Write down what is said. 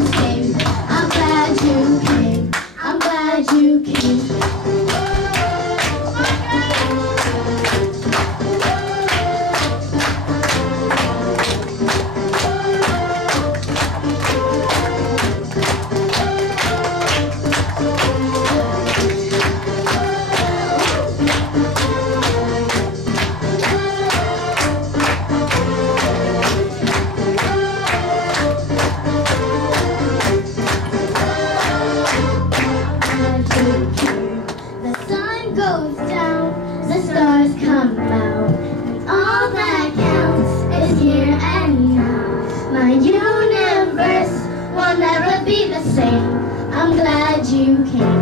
the same. I'm glad you came. I'm glad you came. Goes down, the stars come out, and all that counts is here and now. My universe will never be the same. I'm glad you came.